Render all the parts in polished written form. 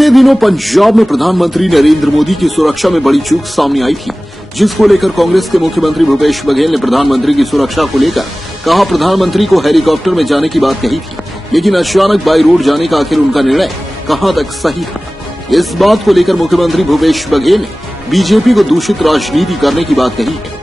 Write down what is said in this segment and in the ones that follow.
बीते दिनों पंजाब में प्रधानमंत्री नरेंद्र मोदी की सुरक्षा में बड़ी चूक सामने आई थी, जिसको लेकर कांग्रेस के मुख्यमंत्री भूपेश बघेल ने प्रधानमंत्री की सुरक्षा को लेकर कहा प्रधानमंत्री को हेलीकॉप्टर में जाने की बात कही थी, लेकिन अचानक बाई रोड जाने का आखिर उनका निर्णय कहां तक सही था। इस बात को लेकर मुख्यमंत्री भूपेश बघेल ने बीजेपी को दूषित राजनीति करने की बात कही है।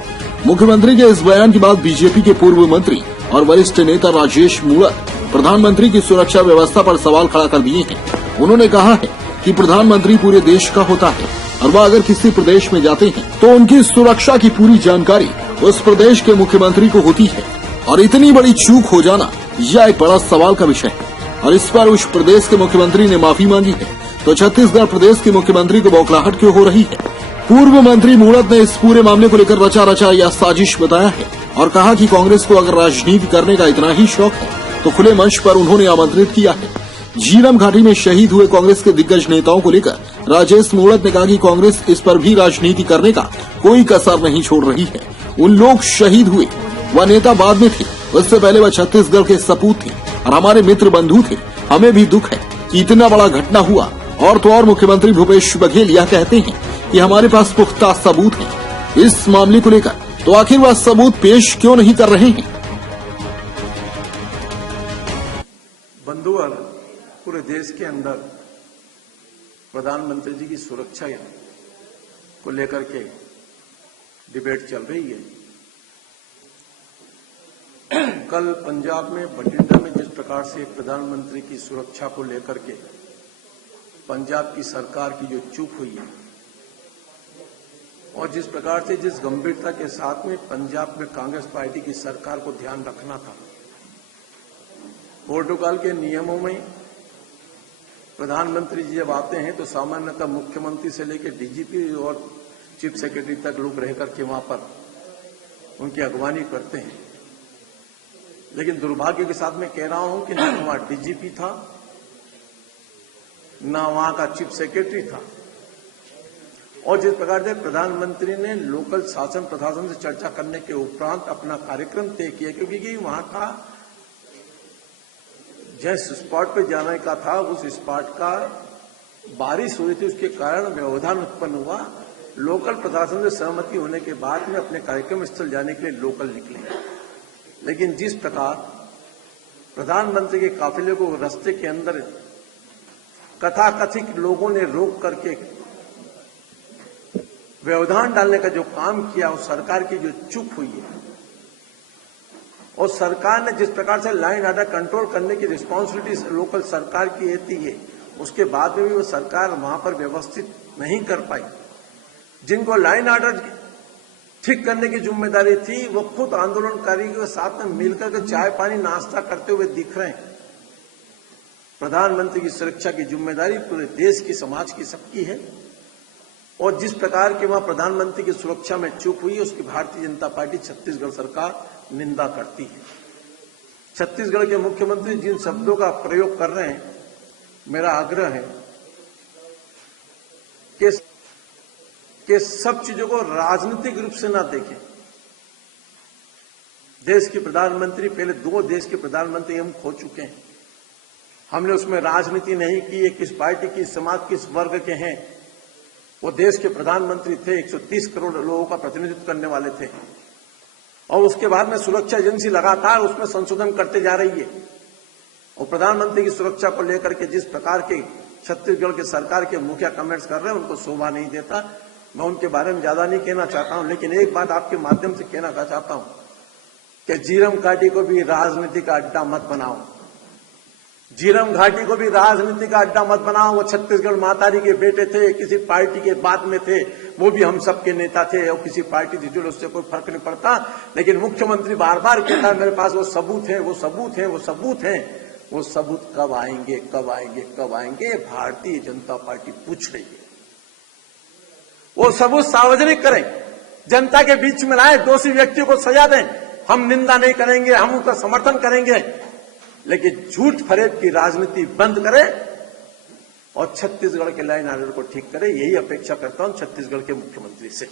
मुख्यमंत्री के इस बयान के बाद बीजेपी के पूर्व मंत्री और वरिष्ठ नेता राजेश मूणत प्रधानमंत्री की सुरक्षा व्यवस्था पर सवाल खड़ा कर दिए हैं। उन्होंने कहा है कि प्रधानमंत्री पूरे देश का होता है और वह अगर किसी प्रदेश में जाते हैं तो उनकी सुरक्षा की पूरी जानकारी उस प्रदेश के मुख्यमंत्री को होती है और इतनी बड़ी चूक हो जाना यह एक बड़ा सवाल का विषय है और इस पर उस प्रदेश के मुख्यमंत्री ने माफी मांगी है। तो छत्तीसगढ़ प्रदेश के मुख्यमंत्री को बौखलाहट क्यों हो रही है? पूर्व मंत्री मूणत ने इस पूरे मामले को लेकर रचा या साजिश बताया है और कहा कि कांग्रेस को अगर राजनीति करने का इतना ही शौक है तो खुले मंच पर उन्होंने आमंत्रित किया है। झीरम घाटी में शहीद हुए कांग्रेस के दिग्गज नेताओं को लेकर राजेश मूणत ने कहा कि कांग्रेस इस पर भी राजनीति करने का कोई कसर नहीं छोड़ रही है। उन लोग शहीद हुए, वह नेता बाद में थे, उससे पहले वह छत्तीसगढ़ के सपूत थे और हमारे मित्र बंधु थे। हमें भी दुख है कि इतना बड़ा घटना हुआ। और तो और मुख्यमंत्री भूपेश बघेल यह कहते हैं कि हमारे पास पुख्ता सबूत है इस मामले को लेकर, तो आखिर वह सबूत पेश क्यों नहीं कर रहे हैं? बंधुवर, पूरे देश के अंदर प्रधानमंत्री जी की सुरक्षा को लेकर के डिबेट चल रही है। कल पंजाब में बठिंडा में जिस प्रकार से प्रधानमंत्री की सुरक्षा को लेकर के पंजाब की सरकार की जो चूक हुई है और जिस प्रकार से जिस गंभीरता के साथ में पंजाब में कांग्रेस पार्टी की सरकार को ध्यान रखना था, प्रोटोकॉल के नियमों में प्रधानमंत्री जी जब आते हैं तो सामान्यतः मुख्यमंत्री से लेकर डीजीपी और चीफ सेक्रेटरी तक लोग रह करके वहां पर उनकी अगवानी करते हैं। लेकिन दुर्भाग्य के साथ मैं कह रहा हूं कि न वहां डीजीपी था, न वहां का चीफ सेक्रेटरी था। और जिस प्रकार से प्रधानमंत्री ने लोकल शासन प्रशासन से चर्चा करने के उपरांत अपना कार्यक्रम तय किया, क्योंकि वहां का जिस स्पॉट पे जाने का था उस स्पॉट का बारिश हुई थी, उसके कारण व्यवधान उत्पन्न हुआ। लोकल प्रशासन से सहमति होने के बाद में अपने कार्यक्रम स्थल जाने के लिए लोकल निकले। लेकिन जिस प्रकार प्रधानमंत्री के काफिले को रास्ते के अंदर कथाकथित लोगों ने रोक करके व्यवधान डालने का जो काम किया, उस सरकार की जो चूक हुई है और सरकार ने जिस प्रकार से लाइन ऑर्डर कंट्रोल करने की रिस्पॉन्सिबिलिटी लोकल सरकार की रहती है, उसके बाद में भी वो सरकार वहां पर व्यवस्थित नहीं कर पाई। जिनको लाइन ऑर्डर ठीक करने की जिम्मेदारी थी वो खुद आंदोलनकारी के साथ में मिलकर के चाय पानी नाश्ता करते हुए दिख रहे हैं। प्रधानमंत्री की सुरक्षा की जिम्मेदारी पूरे देश की, समाज की, सबकी है। और जिस प्रकार की वहां प्रधानमंत्री की सुरक्षा में चूक हुई, उसकी भारतीय जनता पार्टी छत्तीसगढ़ सरकार निंदा करती है। छत्तीसगढ़ के मुख्यमंत्री जिन शब्दों का प्रयोग कर रहे हैं, मेरा आग्रह है कि सब चीजों को राजनीतिक रूप से ना देखें। देश के प्रधानमंत्री, पहले 2 देश के प्रधानमंत्री हम खो चुके हैं। हमने उसमें राजनीति नहीं की, ये किस पार्टी की, समाज किस वर्ग के हैं। वो देश के प्रधानमंत्री थे, 130 करोड़ लोगों का प्रतिनिधित्व करने वाले थे। और उसके बाद में सुरक्षा एजेंसी लगातार उसमें संशोधन करते जा रही है। और प्रधानमंत्री की सुरक्षा को लेकर के जिस प्रकार के छत्तीसगढ़ के सरकार के मुखिया कमेंट्स कर रहे हैं, उनको शोभा नहीं देता। मैं उनके बारे में ज्यादा नहीं कहना चाहता हूं, लेकिन एक बात आपके माध्यम से कहना चाहता हूं कि झीरम घाटी को भी राजनीति का अड्डा मत बनाओ। झीरम घाटी को भी राजनीति का अड्डा मत बनाओ। वो छत्तीसगढ़ मातारी के बेटे थे, किसी पार्टी के बाद में थे, वो भी हम सबके नेता थे और किसी पार्टी से जुड़े, उससे कोई फर्क नहीं पड़ता। लेकिन मुख्यमंत्री बार बार कहता है मेरे पास वो सबूत है, वो सबूत है, वो सबूत है। वो सबूत कब आएंगे, कब आएंगे, कब आएंगे, भारतीय जनता पार्टी पूछ रही है। वो सबूत सार्वजनिक करें, जनता के बीच में लाए, दोषी व्यक्तियों को सजा दें। हम निंदा नहीं करेंगे, हम उनका समर्थन करेंगे, लेकिन झूठ फरेब की राजनीति बंद करें और छत्तीसगढ़ के लाइन ऑर्डर को ठीक करें। यही अपेक्षा करता हूं छत्तीसगढ़ के मुख्यमंत्री से।